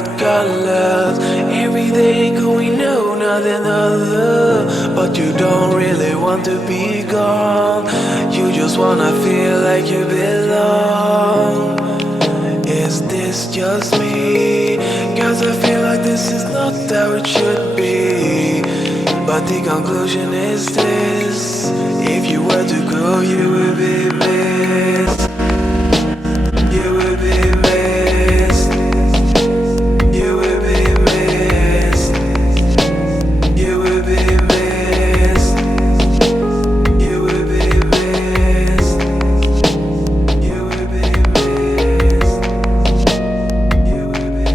without colors. Every day going no, nothing other. But you don't really want to be gone. You just wanna feel like you belong. Is this just me? Cause I feel like this is not how it should be. But the conclusion is this: if you were to go, you would be missed. You would be missed. You would be missed. You would be missed. You would be missed. You would be missed. You would be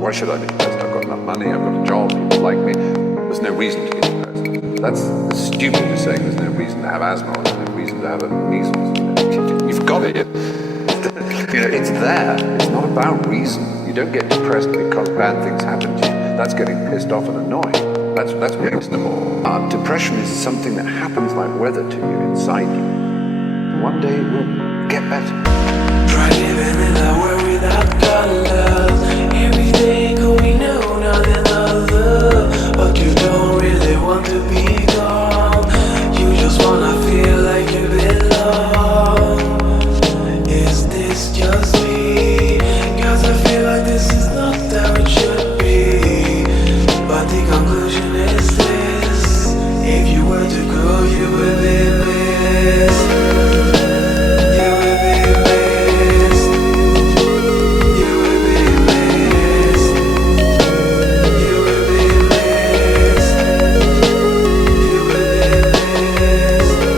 Why should I be depressed? I've got enough money, I've got a job, people like me. There's no reason to get depressed. That's stupid to say there's no reason to have asthma or there's no reason to have a measles. You've got it. It's there. It's not about reason. You don't get depressed because bad things happen to you. That's getting pissed off and annoyed. That's reasonable. Depression is something that happens like weather to you, inside you. One day it will get better. try living in a world without colors. Every day going no, nothing other. But you don't really want to be gone. You just wanna feel like you belong. Is this just me? Cause I feel like this is not how it should be. But the conclusion is this: if you were to go, you would be missed. You would be missed. You would be missed. You would be missed. You would be missed.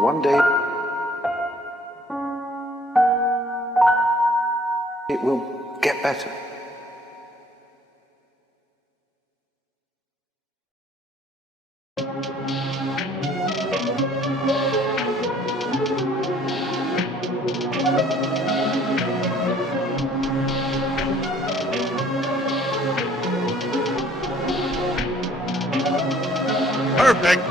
One day it will get better. Perfect.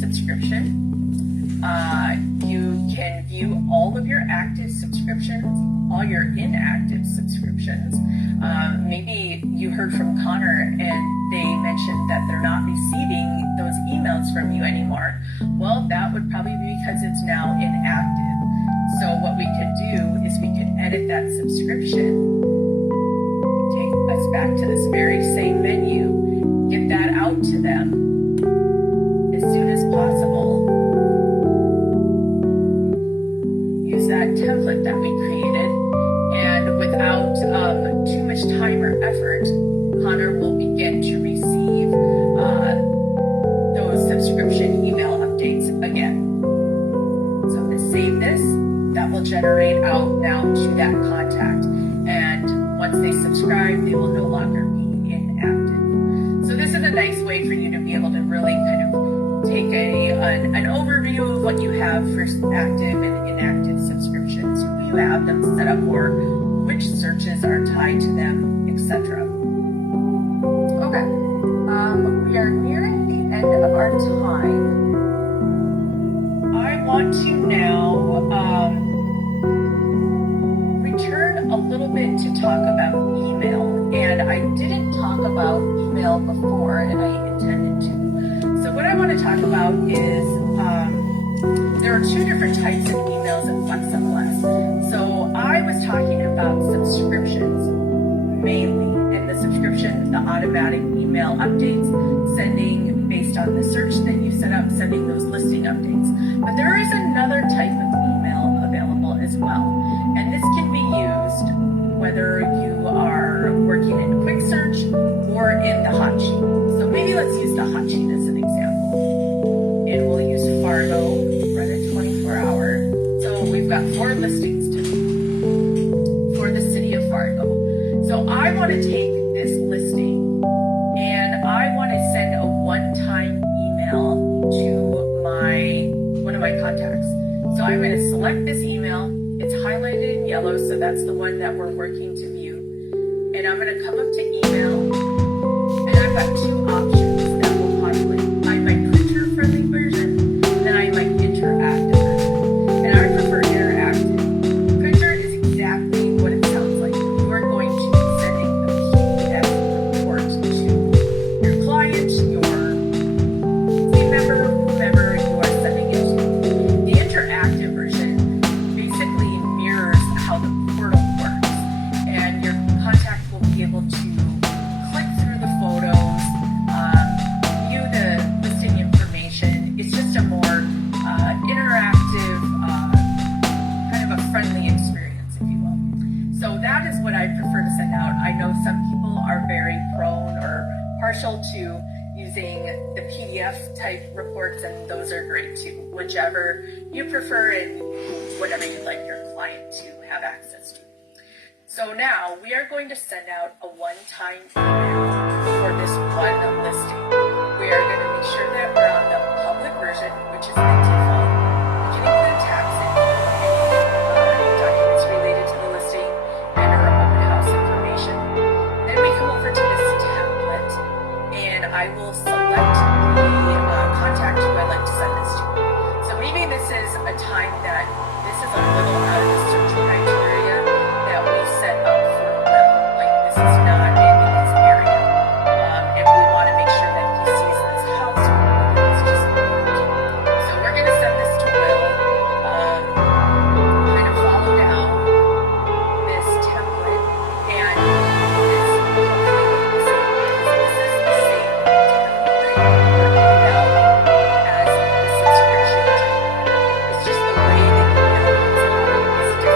subscription. You can view all of your active subscriptions, all your inactive subscriptions. Maybe you heard from Connor and they mentioned that they're not receiving those emails from you anymore. Well, that would probably be because it's now inactive. So what we could do is we could edit that subscription, take us back to this very same menu, get that out to them as soon as possible. Use that template that we created, and without too much time or effort, Connor will begin to receive those subscription email updates again. So I'm going to save this. That will generate out now to that contact, and once they subscribe, they will no longer be inactive. So this is a nice way for you to be able to really kind of take an overview of what you have for active and inactive subscriptions, who you have them set up for, which searches are tied to them, etc. Okay, we are nearing the end of our time. I want to now return a little bit to talk about email, and I didn't talk about email before, and I intended to. So what I want to talk about is there are two different types of emails in FlexiLS. So I was talking about subscriptions mainly, and the subscription, the automatic email updates, sending based on the search that you set up, sending those listing updates. But there is another type of email available as well, and this can be used whether you are working in quick search or in the hot sheet. So maybe let's use the hot sheet as an example, and we'll use Fargo, run a 24-hour. So we've got 4 listings to do for the city of Fargo. So I want to take this listing and I want to send a one-time email to one of my contacts. So I'm going to select this email. It's highlighted in yellow, so that's the one that we're working to view. And I'm going to come up to email, and I've got 2 options that will populate. I have my printer-friendly version, and then I have my interactive version. And I prefer interactive. Printer is exactly what it sounds like. You are going to be sending a PDF report to your client, your team member, whomever you are sending it to. The interactive version basically mirrors how the portal works, and your contact will be able to click through the photos, view the listing information. It's just a more interactive, kind of a friendly experience, if you will. So that is what I prefer to send out. I know some people are very prone or partial to using the PDF type reports, and those are great too. Whichever you prefer and whatever you'd like your client to have access to. So now we are going to send out a one-time email for this one listing. We are going to make sure that we're on the public version, which is the default. We can include tax info, any documents related to the listing, and our open house information. Then we come over to this template, and I will select the contact who I'd like to send this to. So maybe this is a time that this is a little out of the search criteria that we set up for Will. Like, this is not in his area. And we want to make sure that he sees this house when it's just moved. So we're going to send this to Will. Kind of follow down this template, and it's hopefully the same. This is the same template or email as the subscription template. It's just the way the email is different.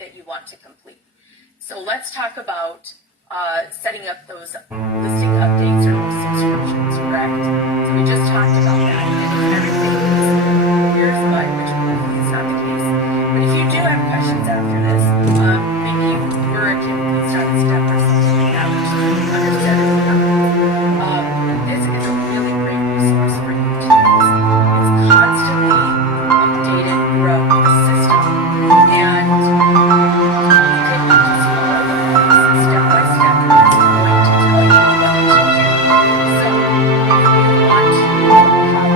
that you want to complete. So let's talk about setting up those listing updates or subscriptions, correct? So we just talked about that, and everything appears by which is not the case. But if you do have questions after this, maybe you were confused on a step or something like that, which you understandably have. This is a really great resource for you to use. It's constantly updated throughout the system, and you can just follow the process step by step, and it's going to tell you what to do. So if you want to have help setting up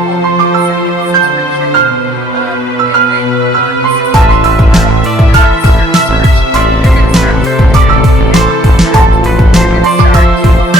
a subscription, and then you want the system to start a search, you're going to start with the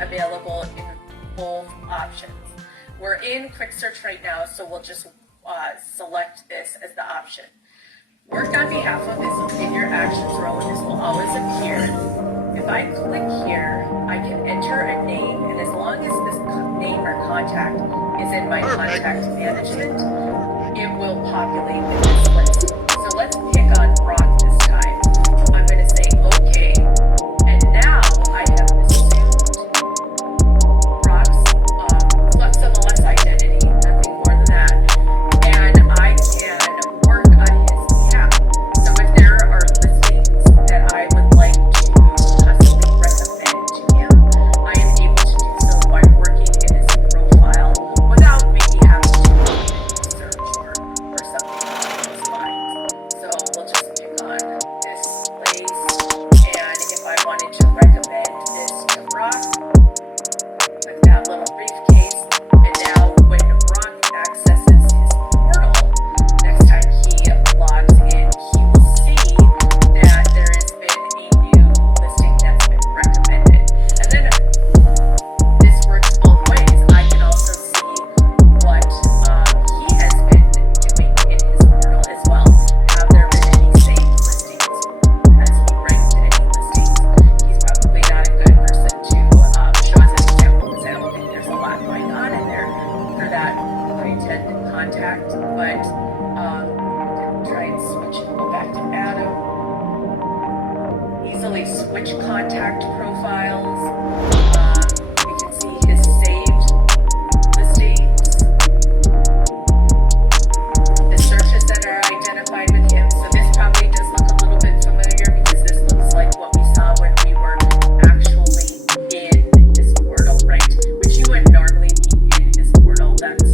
available in both options. We're in quick search right now, so we'll just select this as the option. Work on behalf of is in your actions row, and this will always appear. If I click here, I can enter a name, and as long as this name or contact is in my contact management, it will populate in this list. So let's pick on Brock this time. I'm going to say OK, and now I have assumed Brock's Flux MLS identity, nothing more than that, and I can work on his behalf. So if there are listings that I would like to possibly recommend to him, I am able to do so by working in his profile without maybe having to do a search or something along those lines. So we'll just contact profiles. We can see his saved listings, the searches that are identified with him. So this probably does look a little bit familiar because this looks like what we saw when we were actually in his portal, right? Which you wouldn't normally be in his portal. That's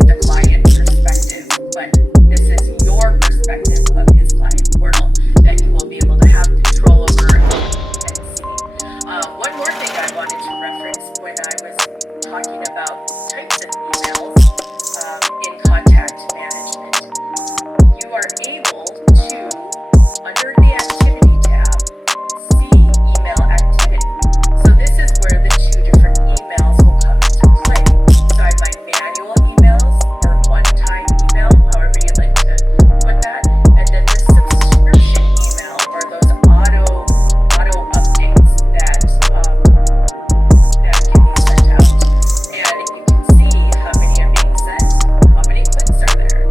the client perspective, but this is your perspective of his client portal that you will be able to have control over and see. One more thing I wanted to reference when I was talking about types of emails in contact management, you are able to, under the activity tab, see email activity. So this is where the two different emails will come into play. So I have my manual emails or one-time email, however you'd like to put that, and then the subscription email or those auto updates that can be sent out. And you can see how many are being sent, how many clicks are there,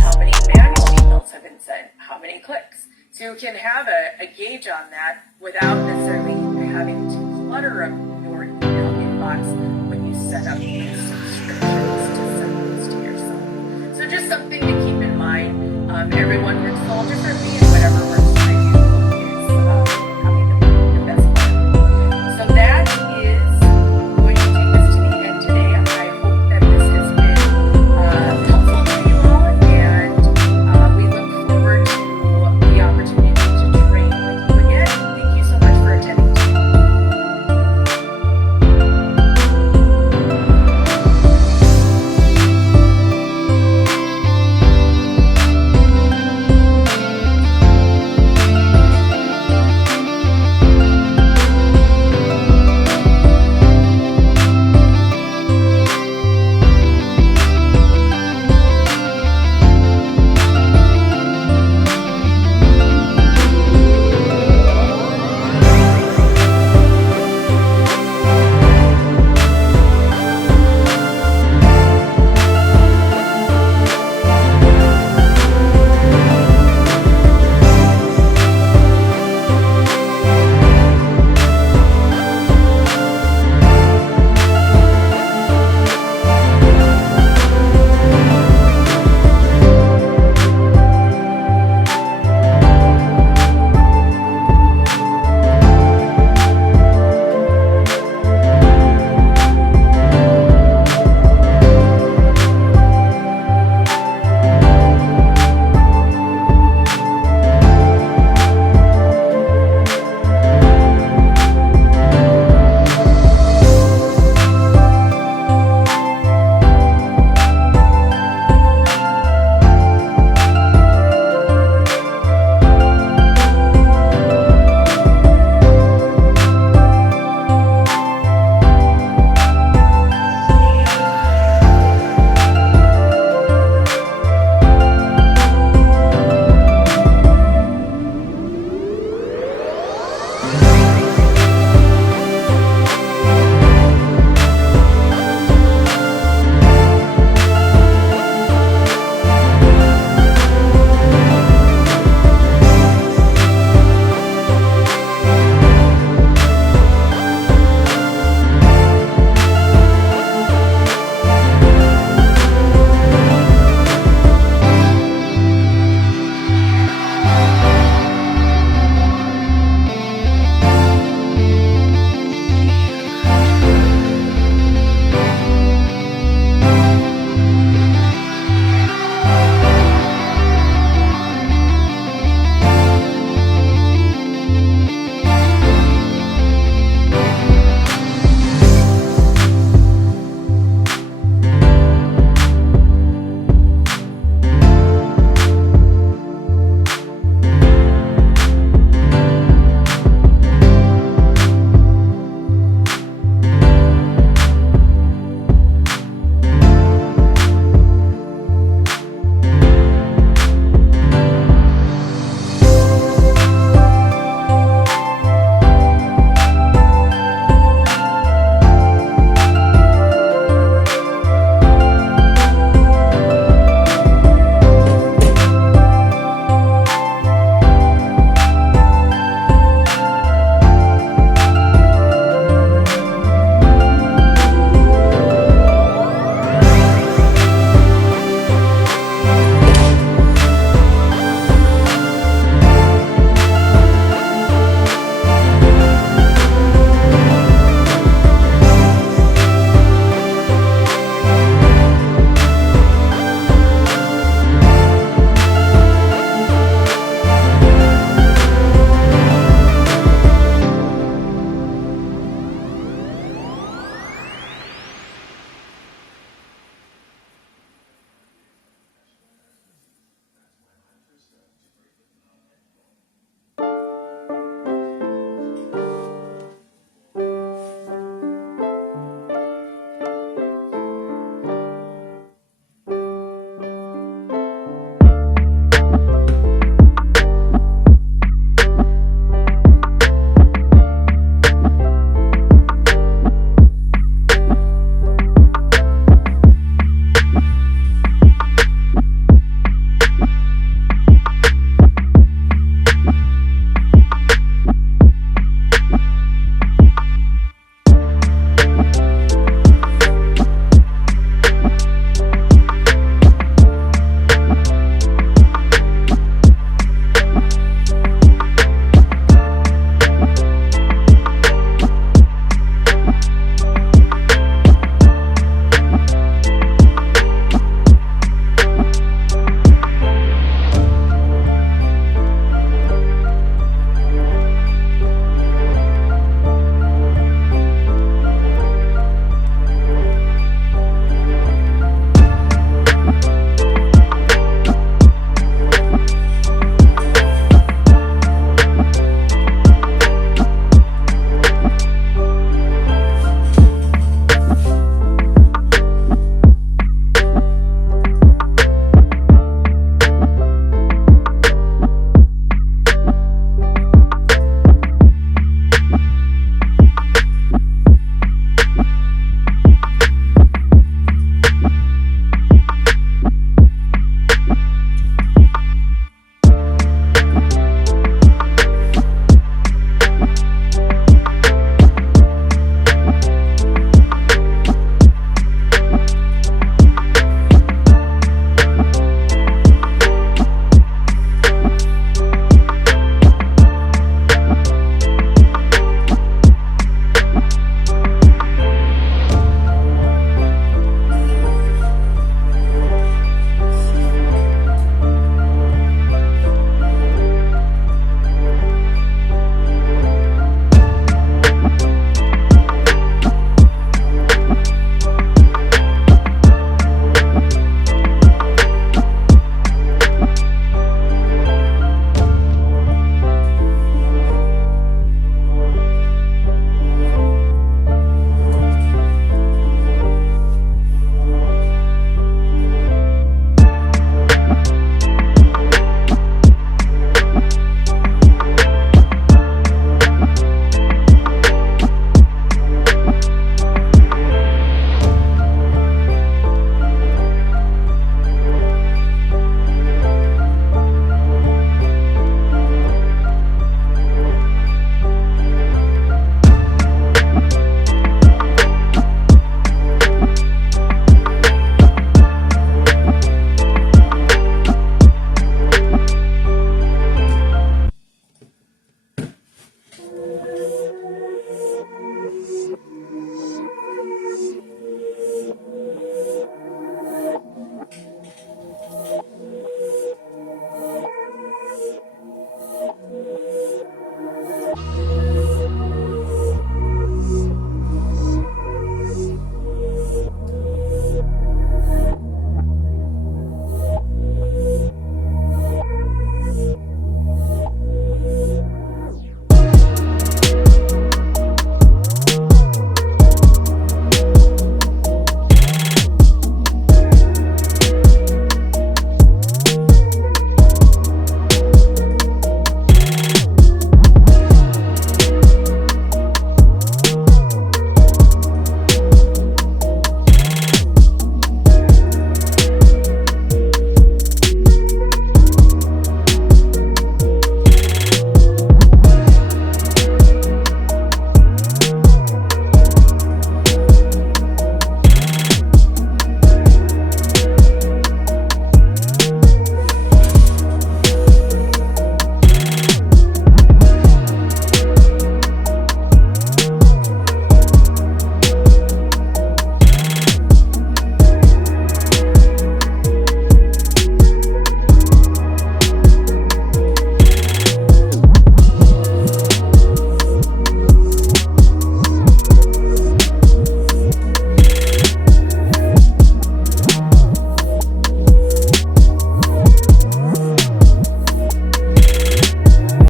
how many manual emails have been sent, how many clicks. So you can have a gauge on that without necessarily having to clutter up your email inbox when you set up those subscriptions to send those to yourself. So just something to keep in mind. Everyone works a little differently in whatever